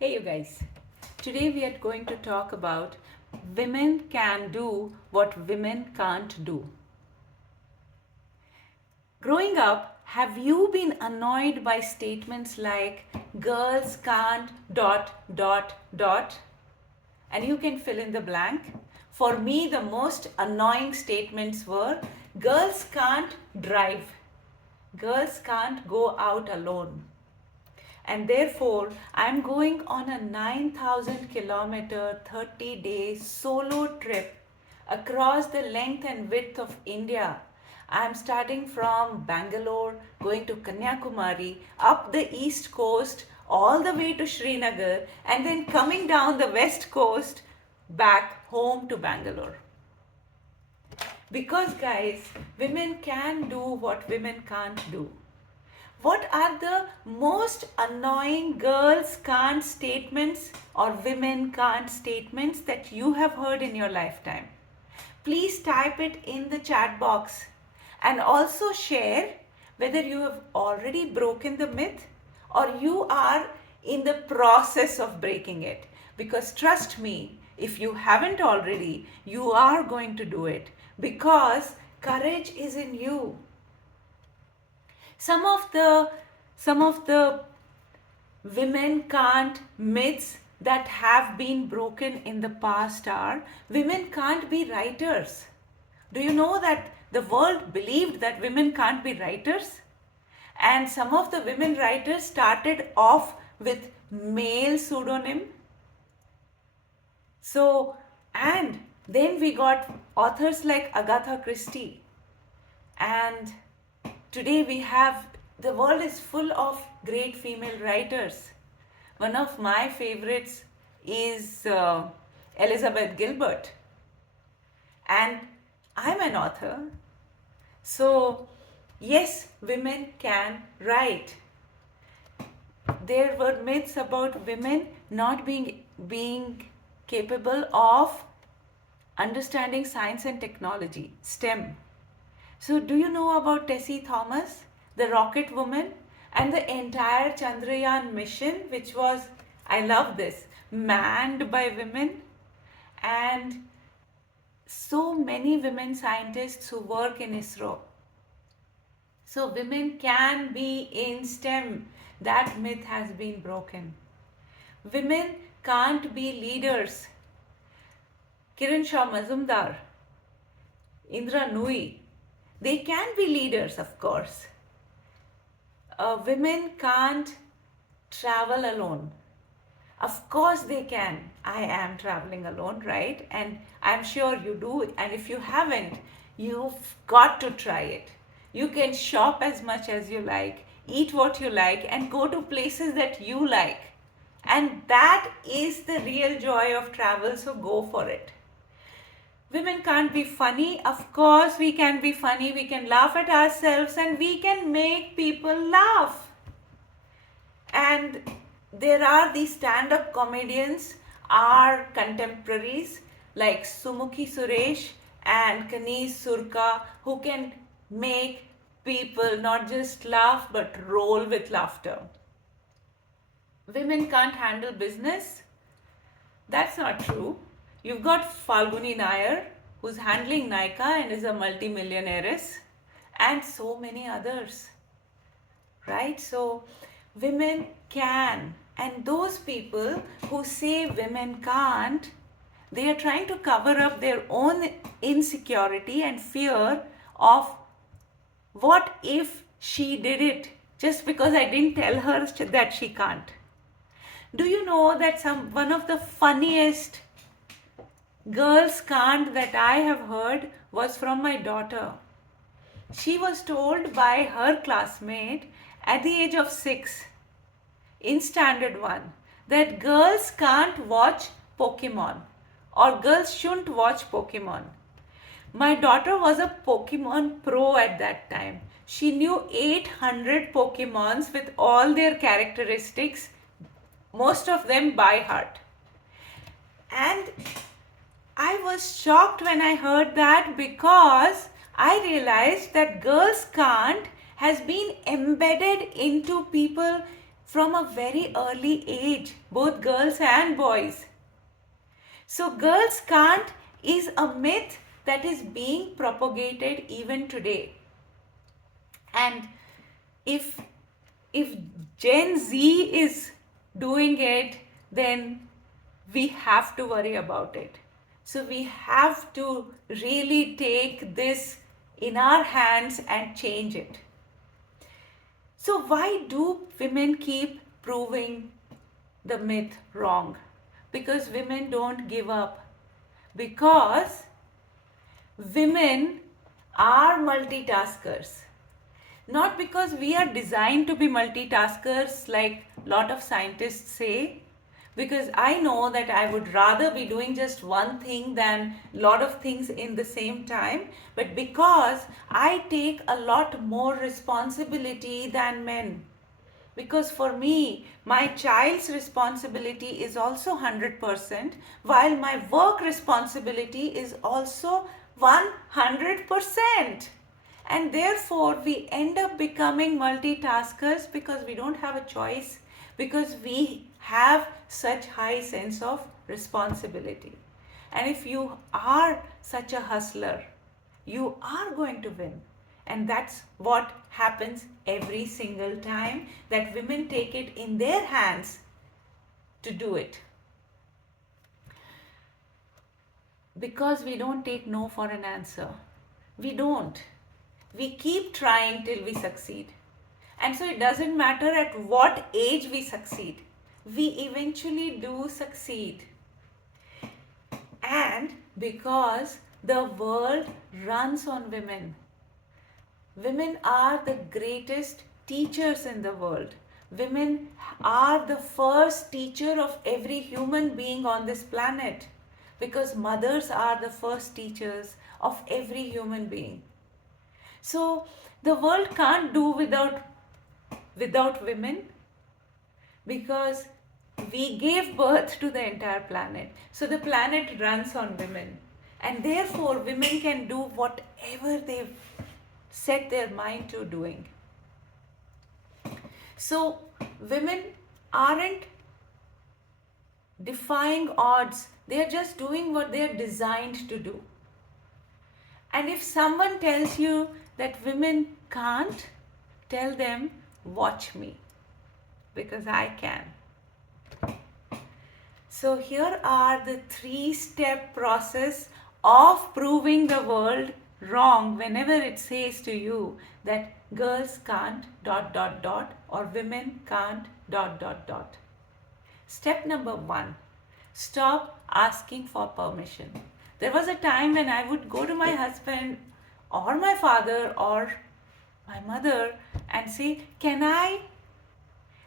Hey, you guys. Today we are going to talk about women can do what women can't do. Growing up, have you been annoyed by statements like girls can't dot? And you can fill in the blank. For me, the most annoying statements were girls can't drive, girls can't go out alone. And therefore, I'm going on a 9,000 kilometer, 30-day solo trip across the length and width of India. I'm starting from Bangalore, going to Kanyakumari, up the east coast, all the way to Srinagar, and then coming down the west coast back home to Bangalore. Because, guys, women can do what women can't do. What are the most annoying girls can't statements or women can't statements that you have heard in your lifetime? Please type it in the chat box and also share whether you have already broken the myth or you are in the process of breaking it. Because trust me, if you haven't already, you are going to do it because courage is in you. Some of the women can't myths that have been broken in the past are women can't be writers. Do you know that the world believed that women can't be writers? And some of the women writers started off with male pseudonym. So, and then we got authors like Agatha Christie. And today we have, the world is full of great female writers. One of my favorites is Elizabeth Gilbert. And I'm an author. So, yes, women can write. There were myths about women not being capable of understanding science and technology, STEM. So, do you know about Tessie Thomas, the rocket woman, and the entire Chandrayaan mission, which was, I love this, manned by women? And so many women scientists who work in ISRO. So, women can be in STEM. That myth has been broken. Women can't be leaders. Kiran Shah Mazumdar, Indra Nui, they can be leaders, of course. Women can't travel alone. Of course they can. I am traveling alone, right? And I'm sure you do. And if you haven't, you've got to try it. You can shop as much as you like, eat what you like, and go to places that you like. And that is the real joy of travel, so go for it. Women can't be funny. Of course, we can be funny. We can laugh at ourselves and we can make people laugh. And there are these stand-up comedians, our contemporaries like Sumukhi Suresh and Kaneez Surka, who can make people not just laugh but roll with laughter. Women can't handle business. That's not true. You've got Falguni Nair, who's handling Nykaa and is a multimillionaireess, and so many others. Right? So, women can. And those people who say women can't, they are trying to cover up their own insecurity and fear of what if she did it just because I didn't tell her that she can't. Do you know that one of the funniest girls can't that I have heard was from my daughter? She was told by her classmate at the age of 6 in standard 1 that girls can't watch Pokemon or girls shouldn't watch Pokemon. My daughter was a Pokemon pro at that time. She knew 800 Pokemons with all their characteristics, most of them by heart. And I was shocked when I heard that because I realized that girls can't has been embedded into people from a very early age, both girls and boys. So girls can't is a myth that is being propagated even today. And if if Gen Z is doing it, then we have to worry about it. So we have to really take this in our hands and change it. So why do women keep proving the myth wrong? Because women don't give up. Because women are multitaskers. Not because we are designed to be multitaskers like a lot of scientists say, because I know that I would rather be doing just one thing than a lot of things in the same time, but because I take a lot more responsibility than men. Because for me, my child's responsibility is also 100%, while my work responsibility is also 100%. And therefore, we end up becoming multitaskers because we don't have a choice, because we have such high sense of responsibility. And if you are such a hustler, you are going to win. And that's what happens every single time that women take it in their hands to do it. Because we don't take no for an answer. We don't. We keep trying till we succeed. And so it doesn't matter at what age we succeed. We eventually do succeed. And because the world runs on women. Women are the greatest teachers in the world. Women are the first teacher of every human being on this planet, because mothers are the first teachers of every human being. So the world can't do without women, because we gave birth to the entire planet. So the planet runs on women, and therefore women can do whatever they set their mind to doing. So women aren't defying odds, they are just doing what they are designed to do. And if someone tells you that women can't, tell them, watch me, because I can. So here are the 3-step process of proving the world wrong whenever it says to you that girls can't ... or women can't ... Step number 1, stop asking for permission. There was a time when I would go to my husband or my father or my mother and say, can I?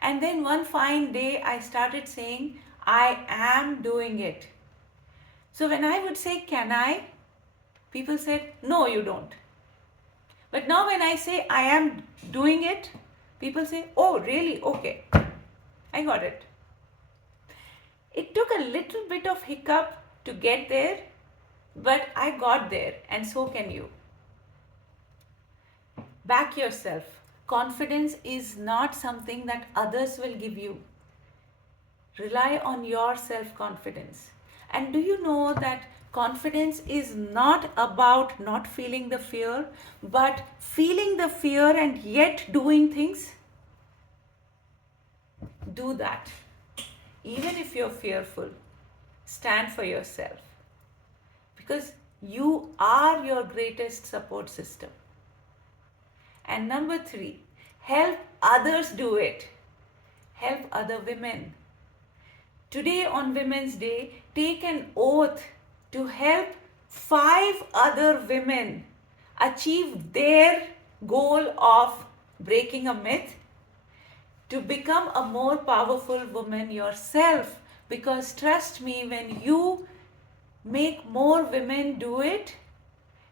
And then one fine day I started saying, I am doing it. So when I would say, can I? People said, no, you don't. But now when I say, I am doing it, people say, oh, really? Okay, I got it. It took a little bit of hiccup to get there, but I got there, and so can you. Back yourself. Confidence is not something that others will give you. Rely on your self-confidence. And do you know that confidence is not about not feeling the fear, but feeling the fear and yet doing things? Do that. Even if you're fearful, stand for yourself. Because you are your greatest support system. And number 3, help others do it. Help other women. Today on Women's Day, take an oath to help 5 other women achieve their goal of breaking a myth, to become a more powerful woman yourself. Because trust me, when you make more women do it,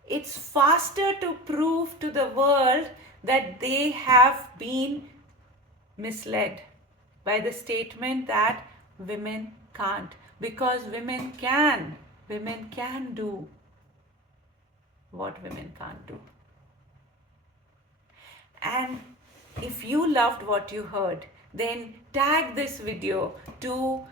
it's faster to prove to the world that they have been misled by the statement that women can't. Because women can. Women can do what women can't do. And if you loved what you heard, then tag this video to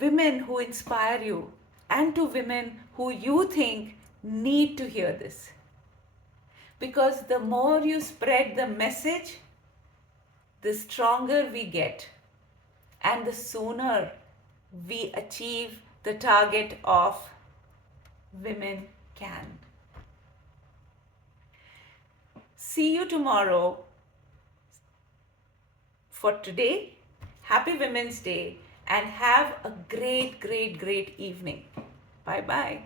women who inspire you and to women who you think need to hear this. Because the more you spread the message, the stronger we get and the sooner we achieve the target of women can. See you tomorrow. For today, happy Women's Day and have a great, great, great evening. Bye bye.